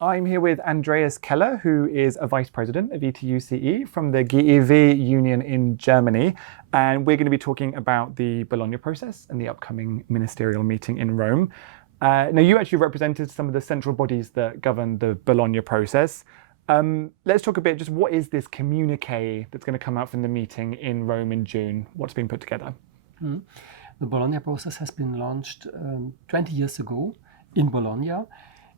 I'm here with Andreas Keller, who is a Vice President of ETUCE from the GEW Union in Germany. And we're going to be talking about the Bologna process and the upcoming ministerial meeting in Rome. Now, you actually represented some of the central bodies that govern the Bologna process. Let's talk a bit, just what is this communiqué that's going to come out from the meeting in Rome in June? What's been put together? The Bologna process has been launched 20 years ago in Bologna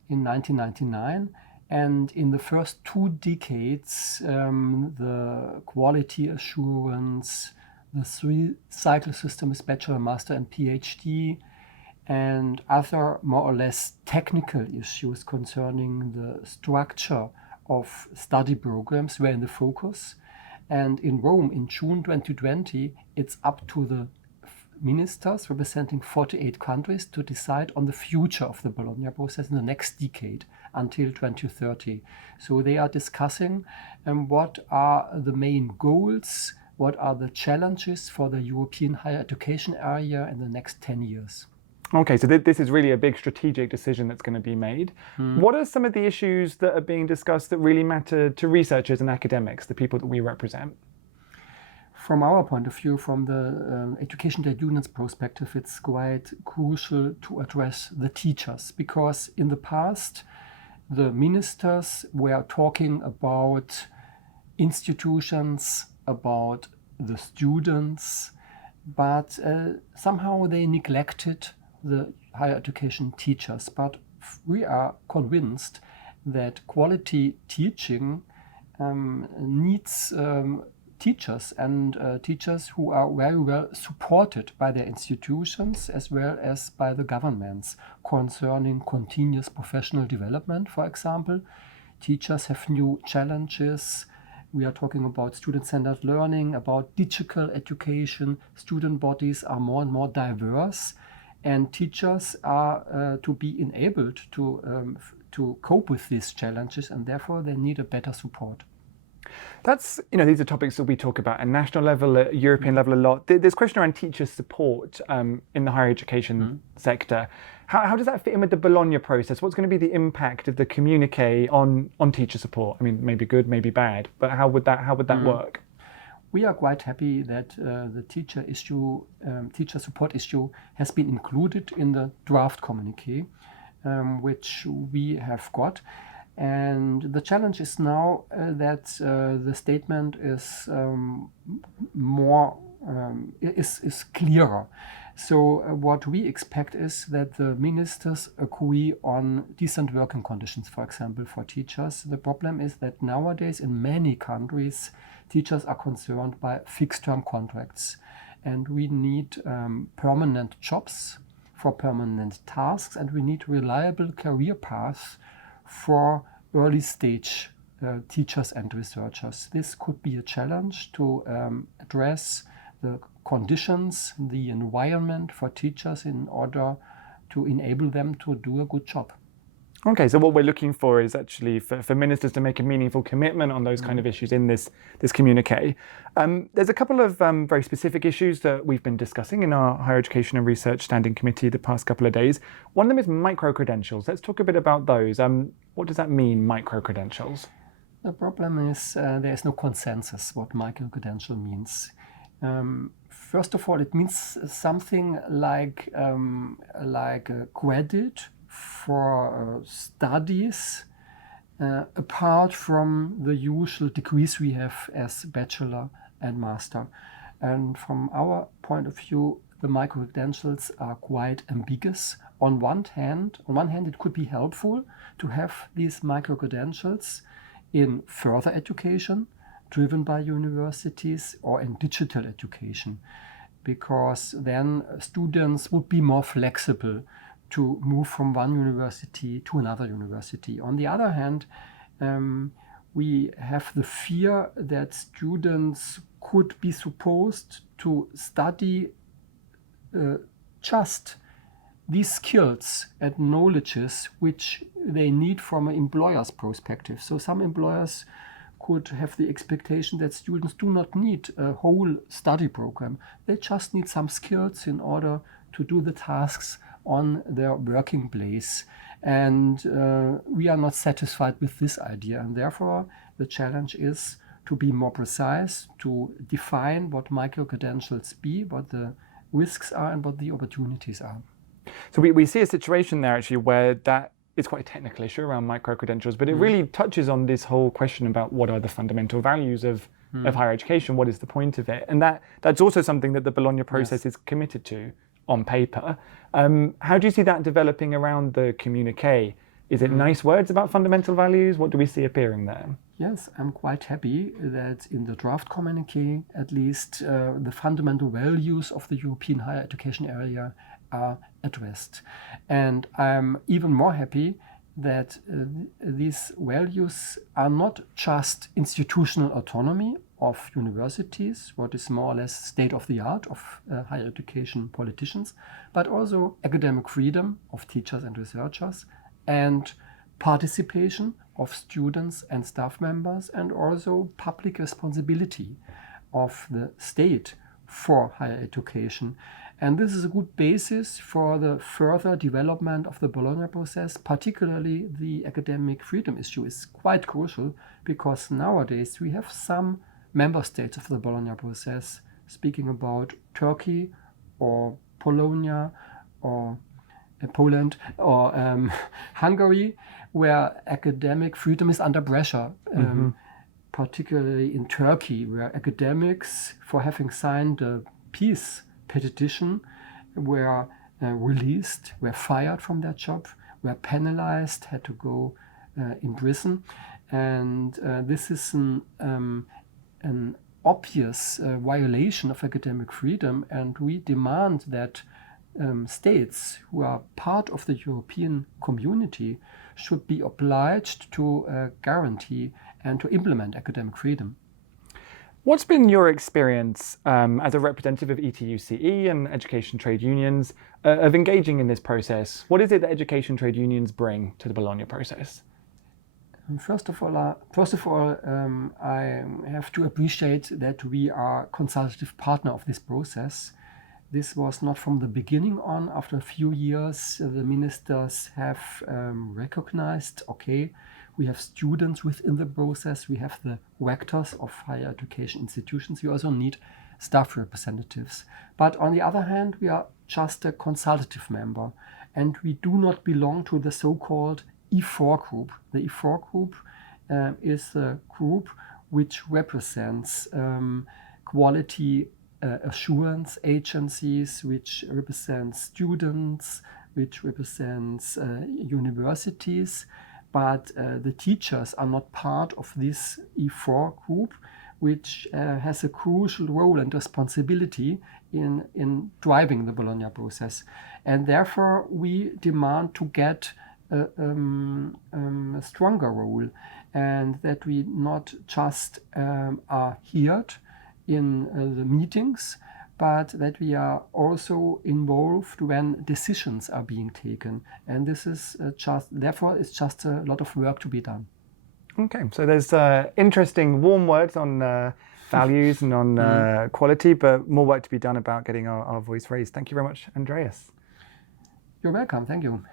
in 1999. And in the first 2 decades, the quality assurance, the 3-cycle system is bachelor, master, and PhD, and other more or less technical issues concerning the structure of study programs were in the focus. And in Rome in June 2020, it's up to the ministers representing 48 countries to decide on the future of the Bologna process in the next decade until 2030. So they are discussing what are the main goals, what are the challenges for the European higher education area in the next 10 years. Okay, so this is really a big strategic decision that's going to be made. What are some of the issues that are being discussed that really matter to researchers and academics, the people that we represent? From our point of view, from the Education Trade Union's perspective, it's quite crucial to address the teachers, because in the past, the ministers were talking about institutions, about the students, but somehow they neglected the higher education teachers. But we are convinced that quality teaching needs teachers, and teachers who are very well supported by their institutions as well as by the governments concerning continuous professional development, for example. Teachers have new challenges. We are talking about student-centered learning, about digital education. Student bodies are more and more diverse, and teachers are to be enabled to cope with these challenges, and therefore they need a better support. These are topics that we talk about at national level, at European level a lot. There's a question around teacher support in the higher education sector. How does that fit in with the Bologna process? What's going to be the impact of the communiqué on teacher support? I mean, maybe good, maybe bad, but how would that work? We are quite happy that the teacher support issue has been included in the draft communiqué, which we have got. And the challenge is now that the statement is clearer. So what we expect is that the ministers agree on decent working conditions, for example, for teachers. The problem is that nowadays in many countries, teachers are concerned by fixed-term contracts. And we need permanent jobs for permanent tasks, and we need reliable career paths for early stage teachers and researchers. This could be a challenge to address the conditions, the environment for teachers in order to enable them to do a good job. Okay, so what we're looking for is actually for ministers to make a meaningful commitment on those kind of issues in this communiqué. There's a couple of very specific issues that we've been discussing in our Higher Education and Research Standing Committee the past couple of days. One of them is micro-credentials. Let's talk a bit about those. What does that mean, micro-credentials? The problem is there is no consensus what micro-credential means. First of all, it means something like a credit for studies apart from the usual degrees we have as bachelor and master. And from our point of view, the micro-credentials are quite ambiguous. On one hand, it could be helpful to have these micro-credentials in further education driven by universities or in digital education, because then students would be more flexible to move from one university to another university. On the other hand, we have the fear that students could be supposed to study just these skills and knowledges which they need from an employer's perspective. So some employers could have the expectation that students do not need a whole study program. They just need some skills in order to do the tasks on their working place. And we are not satisfied with this idea. And therefore, the challenge is to be more precise, to define what micro-credentials be, what the risks are, and what the opportunities are. So we see a situation there actually where that it's quite a technical issue around micro-credentials, but it really touches on this whole question about what are the fundamental values of higher education, what is the point of it? And that's also something that the Bologna process is committed to on paper. How do you see that developing around the communiqué? Is it nice words about fundamental values? What do we see appearing there? Yes, I'm quite happy that in the draft communiqué, at least, the fundamental values of the European higher education area are addressed. And I'm even more happy that these values are not just institutional autonomy of universities, what is more or less state of the art of higher education politicians, but also academic freedom of teachers and researchers, and participation of students and staff members, and also public responsibility of the state for higher education. And this is a good basis for the further development of the Bologna process. Particularly the academic freedom issue is quite crucial, because nowadays we have some member states of the Bologna process, speaking about Turkey or Bologna or Poland or Hungary, where academic freedom is under pressure, particularly in Turkey, where academics, for having signed a peace petition, were released, were fired from their job, were penalized, had to go in prison. And this is an obvious violation of academic freedom, and we demand that states who are part of the European community should be obliged to guarantee and to implement academic freedom. What's been your experience as a representative of ETUCE and education trade unions of engaging in this process? What is it that education trade unions bring to the Bologna process? First of all, I have to appreciate that we are a consultative partner of this process. This was not from the beginning on. After a few years, the ministers have recognized, okay, we have students within the process, we have the rectors of higher education institutions, we also need staff representatives. But on the other hand, we are just a consultative member, and we do not belong to the so-called E4 group. The E4 group is a group which represents quality assurance agencies, which represents students, which represents universities, but the teachers are not part of this E4 group, which has a crucial role and responsibility in driving the Bologna process. And therefore, we demand to get a stronger role, and that we not just are heard in the meetings, but that we are also involved when decisions are being taken. And this is therefore it's just a lot of work to be done. Okay, so there's interesting warm words on values and on quality, but more work to be done about getting our voice raised. Thank you very much, Andreas. You're welcome. Thank you.